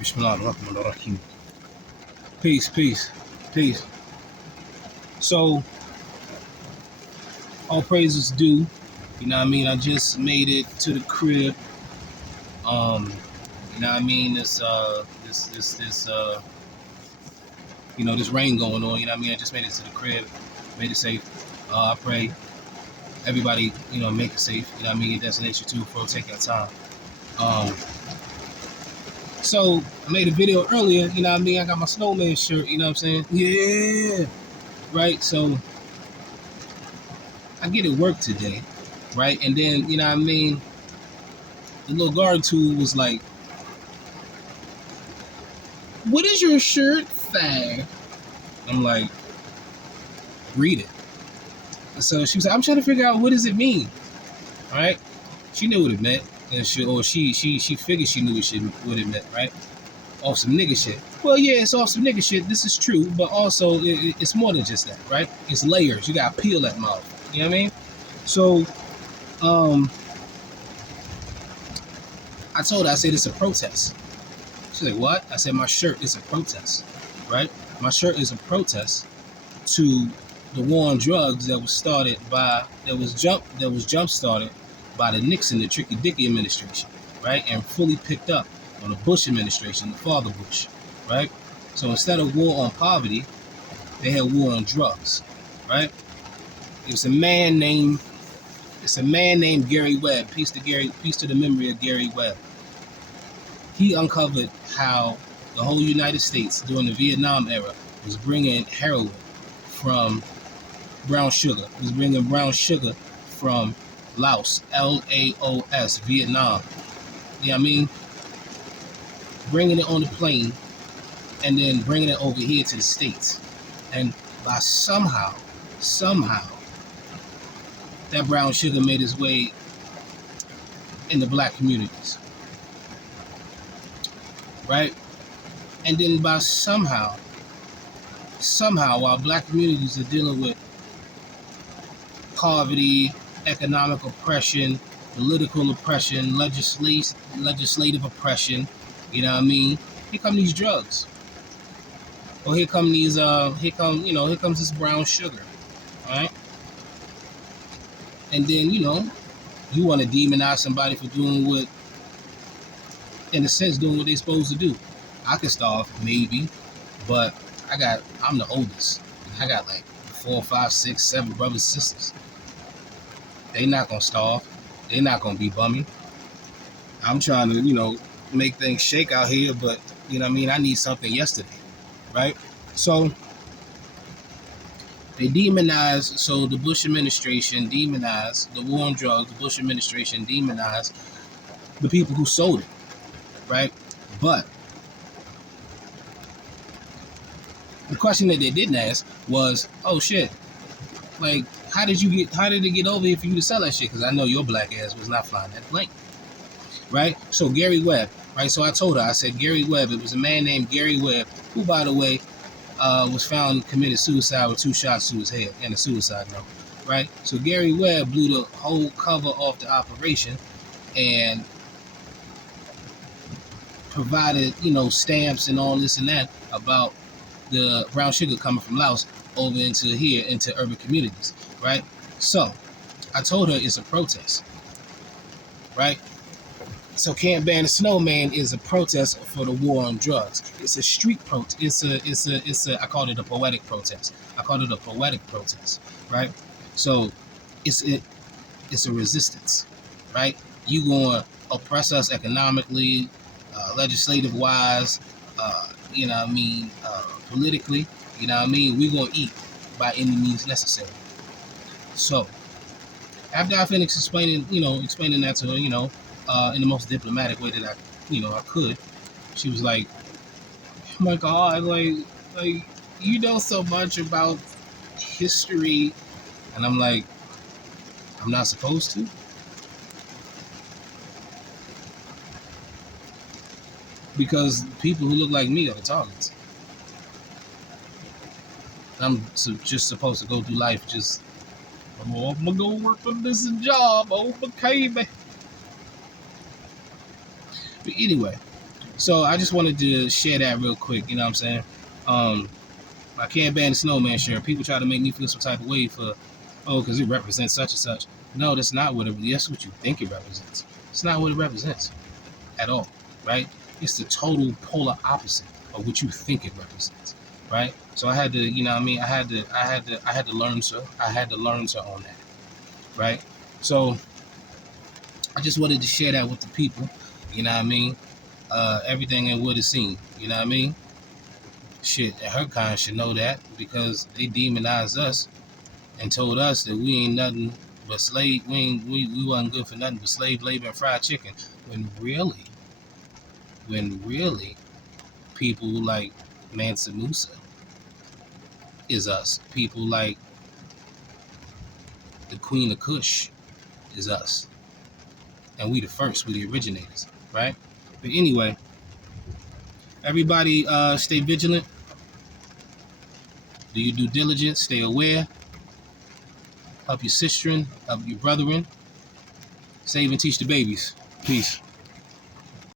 Bismillahirrahmanirrahim. Peace, peace, peace. So, all praises due. You know what I mean? I just made it to the crib. You know what I mean? This rain going on. You know what I mean? I just made it to the crib, made it safe. I pray everybody, make it safe. You know what I mean? Your destination too. For take your time. So I made a video earlier. You know what I mean? I got my snowman shirt. You know what I'm saying? Yeah. Right. So I get to work today, right? And then, you know what I mean, the little guard tool was like, "What is your shirt fag?" I'm like, "Read it." So she was like, "I'm trying to figure out what does it mean." All right? She knew what it meant. And she figured she knew what it meant, right? Off some nigga shit. Well, yeah, it's off some nigga shit. This is true, but also it's more than just that, right? It's layers. You gotta peel that mouth. You know what I mean? So, I told her, I said, it's a protest. She's like, what? I said, my shirt is a protest, right? My shirt is a protest to the war on drugs that was jump started by the Nixon, the Tricky Dicky administration, right? And fully picked up on the Bush administration, the father Bush, right? So instead of war on poverty, they had war on drugs, right? It's a man named Gary Webb. Peace to the memory of Gary Webb. He uncovered how the whole United States during the Vietnam era was bringing heroin from brown sugar. It was bringing brown sugar from Laos, Laos, Vietnam. You know what I mean? Bringing it on the plane and then bringing it over here to the States. And by somehow, that brown sugar made its way in the black communities. Right? And then by somehow, while black communities are dealing with poverty, economic oppression, political oppression, legislative oppression, you know what I mean? Here come these drugs. Or here comes this brown sugar. All right? And then, you want to demonize somebody for doing what they're supposed to do. I could starve, maybe, but I'm the oldest. I got like 4, 5, 6, 7 brothers and sisters. They not gonna starve. They not gonna be bummy. I'm trying to, make things shake out here, but you know what I mean? I need something yesterday, right? So they demonized, so the Bush administration demonized the war on drugs, the Bush administration demonized the people who sold it, right? But the question that they didn't ask was, oh shit, like, how did it get over here for you to sell that shit? Because I know your black ass was not flying that plane, right? So Gary Webb, right? So I told her, I said, Gary Webb, it was a man named Gary Webb, who, by the way, was found committed suicide with 2 shots to his head and a suicide note, right? So Gary Webb blew the whole cover off the operation and provided, stamps and all this and that about the brown sugar coming from Laos over into urban communities, right? So I told her it's a protest, right? So Can't Ban the Snowman is a protest for the war on drugs. It's a street protest. I called it a poetic protest. Right? So it's a resistance, right? You gonna oppress us economically, legislative wise, politically, you know what I mean? We gonna eat by any means necessary. So after I finished explaining that to her, in the most diplomatic way that I could, she was like, "Oh my God, like you know so much about history," and I'm like, "I'm not supposed to." Because people who look like me are the targets. I'm just supposed to go through life just, I'm gonna go work on this job, okay, man. But anyway, So I just wanted to share that real quick. You know what I'm saying? I can't ban the snowman shirt. People try to make me feel some type of way for, oh, because it represents such and such. No, that's not what it. That's what you think it represents. It's not what it represents at all, right? It's the total polar opposite of what you think it represents, right? So I had to, you know what I mean? I had to learn, sir. I had to learn, sir, on that, right? So I just wanted to share that with the people, you know what I mean? Everything in what it seemed, you know what I mean? Shit, and her kind should know that because they demonized us and told us that we ain't nothing but slave. We wasn't good for nothing but slave labor and fried chicken. When really, people like Mansa Musa is us. People like the Queen of Kush is us, and we the first. We the originators, right? But anyway, everybody, stay vigilant. Do your due diligence. Stay aware. Help your sisterin. Help your brotherin. Save and teach the babies. Peace.